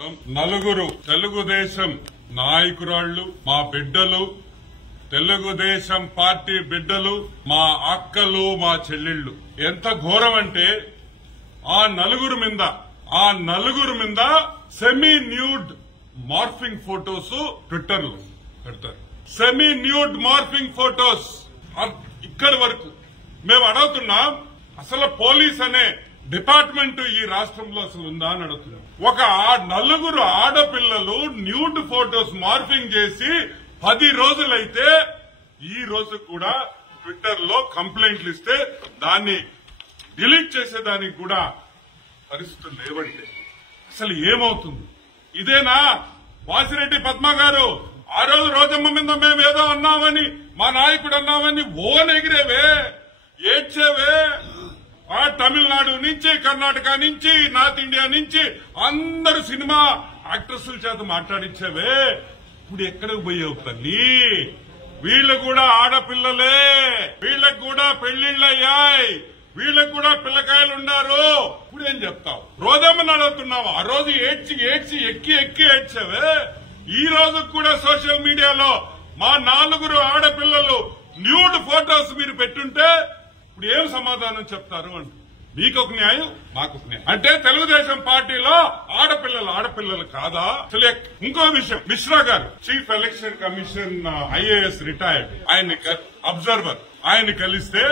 నలుగురు తెలుగుదేశం నాయకురాళ్లు మా బిడ్డలు, తెలుగుదేశం పార్టీ బిడ్డలు, మా అక్కలు, మా చెల్లెళ్లు. ఎంత ఘోరం అంటే ఆ నలుగురు మీద semi nude morphing photos Twitter లో పెడతారు. సెమీ న్యూడ్ మార్ఫింగ్ ఫోటోస్ ఇక్కడి వరకు మేము అడుగుతున్నాం. అసలు పోలీస్ అనే డిపార్ట్మెంట్ ఈ రాష్ట్రంలో అసలు ఉందా అని అడుగుతున్నాం. ఒక నలుగురు ఆడపిల్లలు న్యూడ్ ఫోటోస్ మార్ఫింగ్ చేసి 10 రోజులైతే ఈ రోజు కూడా ట్విట్టర్ లో కంప్లైంట్లు ఇస్తే దాన్ని డిలీట్ చేసేదానికి కూడా పరిస్థితులు లేవంటే అసలు ఏమవుతుంది? ఇదేనా వాసిరెడ్డి పద్మ గారు ఆ రోజు రోజమ్మ మీద మేము ఏదో అన్నామని, మా నాయకుడు అన్నామని ఎగిరేవే, ఏడ్చేవే. ఆ తమిళనాడు నుంచి, కర్ణాటక నుంచి, నార్త్ ఇండియా నుంచి అందరు సినిమా యాక్ట్రెస్ల చేత మాట్లాడించేవే. ఇప్పుడు ఎక్కడికి పోయావు తల్లి? వీళ్ళు కూడా ఆడపిల్లలే, వీళ్ళకు కూడా పెళ్లిళ్లయ్యాయి, వీళ్ళకు కూడా పిల్లకాయలు ఉన్నారు. ఇప్పుడు ఏం చెప్తావు? రోజమ్మని అడుగుతున్నావు. ఆ రోజు ఏడ్చి ఎక్కి ఏడ్చావే. ఈ రోజు కూడా సోషల్ మీడియాలో మా 4 ఆడపిల్లలు న్యూడ్ ఫోటోస్ మీరు పెట్టుంటే ఇప్పుడు ఏం సమాధానం చెప్తారు అంటే మీకు ఒక న్యాయం, మాకు ఒక న్యాయం. అంటే తెలుగుదేశం పార్టీలో ఆడపిల్లలు కాదా? ఇంకో విషయం, మిశ్రా గారు chief election commission IAS retired, ఆయన అబ్జర్వర్, ఆయన కలిస్తే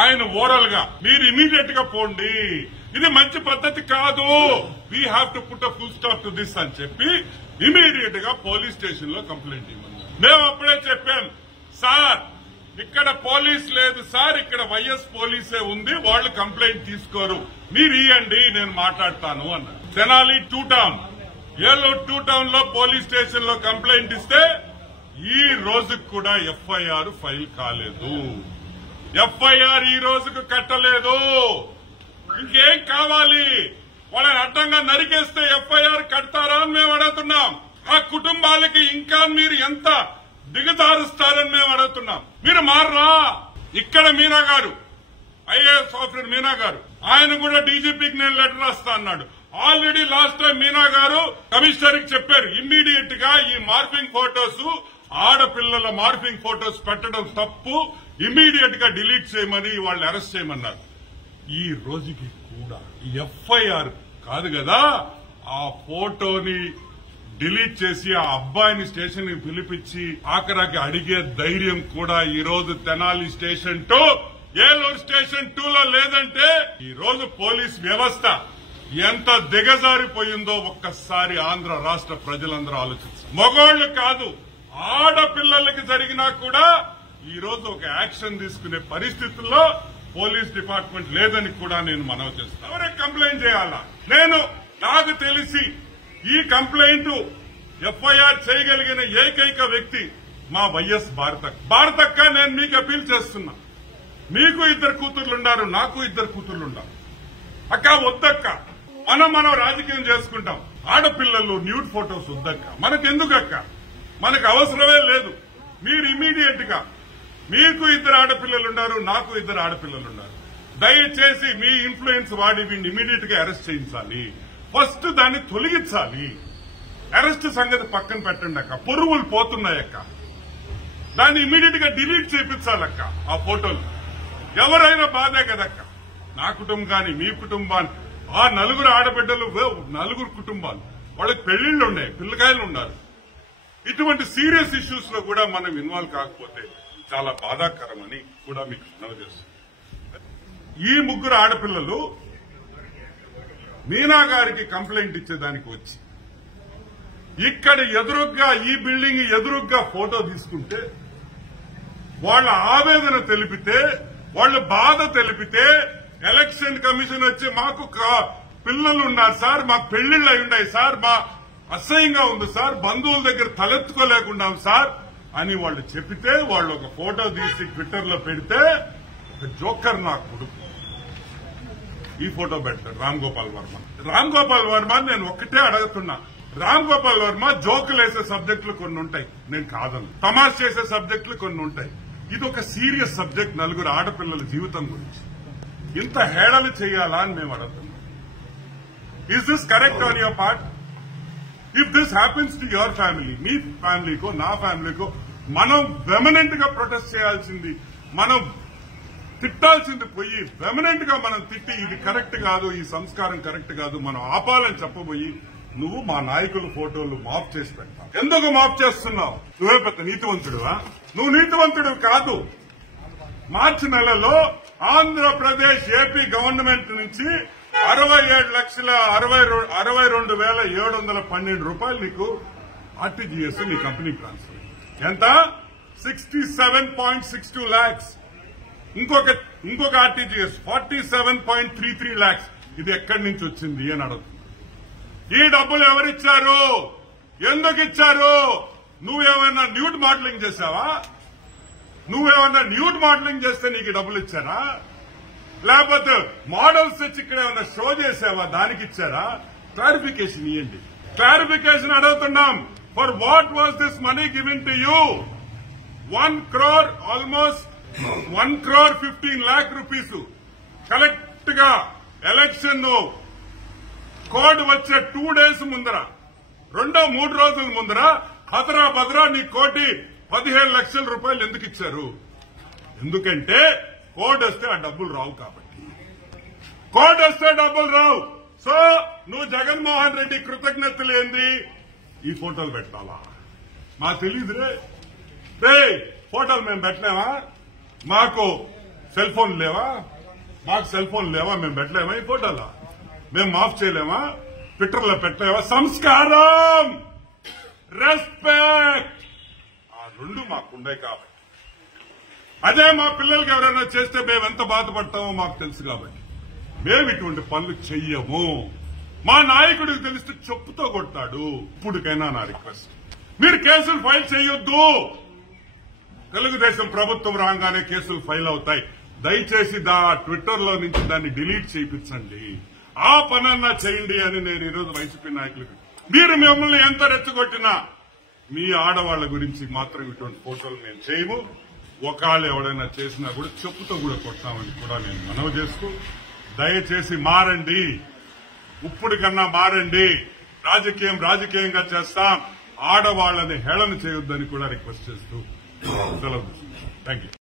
ఆయన ఓరల్ గా మీరు ఇమీడియట్ గా పోండి, ఇది మంచి పద్ధతి కాదు, we have to put a full stop to this అని చెప్పి ఇమీడియట్ గా పోలీస్ స్టేషన్ లో కంప్లైంట్ ఇవ్వమన్నారు. మేము అప్పుడే చెప్పాం, సార్ ఇక్కడ పోలీస్ లేదు సార్, ఇక్కడ వైఎస్ పోలీసే ఉంది, వాళ్ళు కంప్లైంట్ తీసుకోరు, మీరు ఇవ్వండి నేను మాట్లాడతాను అన్నారు. తెనాలి 2 టౌన్, ఏలూరు 2 టౌన్ లో పోలీస్ స్టేషన్ లో కంప్లైంట్ ఇస్తే ఈ రోజుకు కూడా ఎఫ్ఐఆర్ ఫైల్ కాలేదు. ఎఫ్ఐఆర్ ఈ రోజుకు కట్టలేదు. ఇంకేం కావాలి? వాళ్ళని అడ్డంగా నరికేస్తే ఎఫ్ఐఆర్ కడతారా అని మేము అడుగుతున్నాం. ఆ కుటుంబాలకి ఇంకా మీరు ఎంత దిగజారుస్తారని మేము అడుగుతున్నాం. మీరు మారరా? ఇక్కడ మీనా గారు, ఐఏఎస్ ఆఫీసర్ మీనా గారు, ఆయన కూడా డీజీపీకి నేను లెటర్ రాస్తా అన్నాడు. ఆల్రెడీ లాస్ట్ టైం మీనా గారు కమిషనర్ కి చెప్పారు, ఇమ్మీడియట్ గా ఈ మార్ఫింగ్ ఫోటోస్, ఆడపిల్లల మార్ఫింగ్ ఫోటోస్ పెట్టడం తప్పు, ఇమ్మీడియట్ గా డిలీట్ చేయమని వాళ్ళు అరెస్ట్ చేయమన్నారు. ఈ రోజుకి కూడా ఎఫ్ఐఆర్ కాదు కదా, ఆ ఫోటోని డిలీట్ చేసి ఆ అబ్బాయిని స్టేషన్ కి పిలిపించి ఆఖరాకి అడిగే ధైర్యం కూడా ఈ రోజు తెనాలి స్టేషన్ 2, ఏలూరు స్టేషన్ 2 లో లేదంటే ఈ రోజు పోలీస్ వ్యవస్థ ఎంత దిగజారిపోయిందో ఒక్కసారి ఆంధ్ర రాష్ట్ర ప్రజలందరూ ఆలోచించారు. మగోళ్లు కాదు, ఆడపిల్లలకి జరిగినా కూడా ఈ రోజు ఒక యాక్షన్ తీసుకునే పరిస్థితుల్లో పోలీస్ డిపార్ట్మెంట్ లేదని కూడా నేను మనవి చేస్తాను. ఎవరే కంప్లైంట్ చేయాలా? నాకు తెలిసి ఈ కంప్లైంట్ ఎఫ్ఐఆర్ చేయగలిగిన ఏకైక వ్యక్తి మా వైఎస్ భారతక్క. నేను మీకు అపీల్ చేస్తున్నా, మీకు 2 కూతుర్లున్నారు, నాకు 2 కూతుర్లున్నారు. అక్క వద్దక్క, మనం రాజకీయం చేసుకుంటాం. ఆడపిల్లలు న్యూడ్ ఫోటోస్ వద్దక్క, మనకెందుకక్క? మనకు అవసరమే లేదు. మీరు ఇమీడియట్ గా, మీకు 2 ఆడపిల్లలున్నారు, నాకు 2 ఆడపిల్లలున్నారు, దయచేసి మీ ఇన్ఫ్లుయెన్స్ వాడి వీడిని ఇమీడియట్ గా అరెస్ట్ చేయించాలి. ఫస్ట్ దాన్ని తొలగించాలి. అరెస్ట్ సంగతి పక్కన పెట్టండి అక్క, పొరుగులు పోతున్నాయక్క, దాన్ని ఇమీడియట్ గా డిలీట్ చేయించాలక్క. ఆ ఫోటోలు ఎవరైనా బాధే కదక్క. నా కుటుంబాన్ని, మీ కుటుంబాన్ని, ఆ 4 ఆడబిడ్డలు, 4 కుటుంబాలు, వాళ్ళకి పెళ్లిళ్లు ఉన్నాయి, పిల్లకాయలు ఉన్నారు. ఇటువంటి సీరియస్ ఇష్యూస్ లో కూడా మనం ఇన్వాల్వ్ కాకపోతే చాలా బాధాకరమని కూడా మీకు మనవి చేస్తుంది. ఈ 3 ఆడపిల్లలు మీనా గారికి కంప్లైంట్ ఇచ్చేదానికి వచ్చి ఇక్కడ ఎదురుగ్గా, ఈ బిల్డింగ్ ఎదురుగ్గా ఫోటో తీసుకుంటే, వాళ్ళ ఆవేదన తెలిపితే, వాళ్ళ బాధ తెలిపితే, ఎలక్షన్ కమిషన్ వచ్చి మాకు పిల్లలు ఉన్నారు సార్, మాకు పెళ్లిళ్లు అయి ఉన్నాయి సార్, మా అసహ్యంగా ఉంది సార్, బంధువుల దగ్గర తలెత్తుకోలేకున్నాం సార్ అని వాళ్ళు చెప్పితే, వాళ్ళు ఒక ఫోటో తీసి ట్విట్టర్ లో పెడితే ఒక జోకర్ నా కొడుకు ఈ ఫోటో పెట్టాడు, రామ్ గోపాల్ వర్మ. నేను ఒక్కటే అడుగుతున్నా, రామ్ గోపాల్ వర్మ జోకులు వేసే సబ్జెక్టులు కొన్ని ఉంటాయి, నేను కాదను. తమాష్ చేసే సబ్జెక్టులు కొన్ని ఉంటాయి. ఇది ఒక సీరియస్ సబ్జెక్ట్, 4 ఆడపిల్లల జీవితం గురించి. ఇంత హేళన చేయాలా అని మేము అడుగుతున్నాం. Is this correct on your part? If this happens to your family, మీ ఫ్యామిలీకో నా ఫ్యామిలీకో మనం వెమనెంట్ గా ప్రొటెస్ట్ చేయాల్సింది, మనం తిట్టాల్సింది పోయి వెమనెంట్ గా మనం తిట్టి ఇది కరెక్ట్ కాదు, ఈ సంస్కారం కరెక్ట్ కాదు, మనం ఆపాలని చెప్పబోయి నువ్వు మా నాయకుల ఫోటోలు మాఫ్ చేసి పెడతావు. ఎందుకు మాఫ్ చేస్తున్నావు? నువ్వే పెద్ద నీతివంతుడువా? నువ్వు నీతివంతుడు కాదు. మార్చి నెలలో ఆంధ్రప్రదేశ్ ఏపీ గవర్నమెంట్ నుంచి 67,62,712 రూపాయలు నీకు ఆర్టీజీఎస్ నీ కంపెనీ ట్రాన్స్ఫర్. ఎంత? 67.62 lakhs. ఇంకొక ఆర్టీజీఎస్ 47.33 lakhs. ఇది ఎక్కడి నుంచి వచ్చింది అని అడుగుతుంది. ఈ డబ్బులు ఎవరిచ్చారు? ఎందుకు ఇచ్చారు? నువ్వేమైనా న్యూడ్ మోడలింగ్ చేశావా? నువ్వేమన్నా న్యూడ్ మోడలింగ్ చేస్తే నీకు డబ్బులు ఇచ్చారా? లేకపోతే మోడల్స్ తెచ్చి ఇక్కడ ఏమన్నా షో చేసావా? దానికి ఇచ్చారా? క్లారిఫికేషన్ ఇవ్వండి. క్లారిఫికేషన్ అడుగుతున్నాం. For what was this money given to you? 1 crore, almost 1,15 lakh rupees correct గా ఎలక్షన్ కోడ్ వచ్చే 2 days ముందర, 2-3 రోజుల ముందర హతరా బదరా నీ కోటి 17 లక్షల రూపాయలు ఎందుకు ఇచ్చారు? ఎందుకంటే కోడ్ వస్తే ఆ డబ్బులు రావు కాబట్టి. కోడ్ వస్తే డబ్బులు రావు. సో నువ్వు జగన్మోహన్ రెడ్డి కృతజ్ఞతలు ఏంది? ఈ ఫోటోలు పెట్టాలా? మాకు తెలీదురే. ఫోటోలు మేము పెట్టలేమా? మాకు సెల్ ఫోన్ లేవా? మేము పెట్టలేమా ఈ ఫోటోలా? మేము మాఫ్ చేయలేమా? ట్విట్టర్ లో పెట్టలేమా? సంస్కారం, రెస్పెక్ట్, ఆ రెండు మాకుండే కాబట్టి. అదే మా పిల్లలకి ఎవరైనా చేస్తే మేము ఎంత బాధపడతామో మాకు తెలుసు కాబట్టి మేము ఇటువంటి పనులు చెయ్యము. మా నాయకుడికి తెలిస్తే చెప్పుతో కొడతాడు. ఇప్పటికైనా నా రిక్వెస్ట్, మీరు కేసులు ఫైల్ చేయొద్దు. తెలుగుదేశం ప్రభుత్వం రాగానే కేసులు ఫైల్ అవుతాయి. దయచేసి ట్విట్టర్ లో నుంచి దాన్ని డిలీట్ చేయించండి. ఆ పనన్నా చేయండి అని నేను ఈరోజు వైసీపీ నాయకులకు, మీరు మిమ్మల్ని ఎంత రెచ్చగొట్టినా మీ ఆడవాళ్ల గురించి మాత్రం ఇటువంటి ఫోటోలు మేము చేయము. ఒకళ్ళు ఎవడైనా చేసినా కూడా చెప్పుతో కూడా కొట్టామని కూడా నేను మనవి చేస్తూ, దయచేసి మారండి. ఇప్పటికన్నా మారండి. రాజకీయంగా చేస్తాం. ఆడవాళ్లని హేళన చేయొద్దని కూడా రిక్వెస్ట్ చేస్తూ సెలవు. Thank you.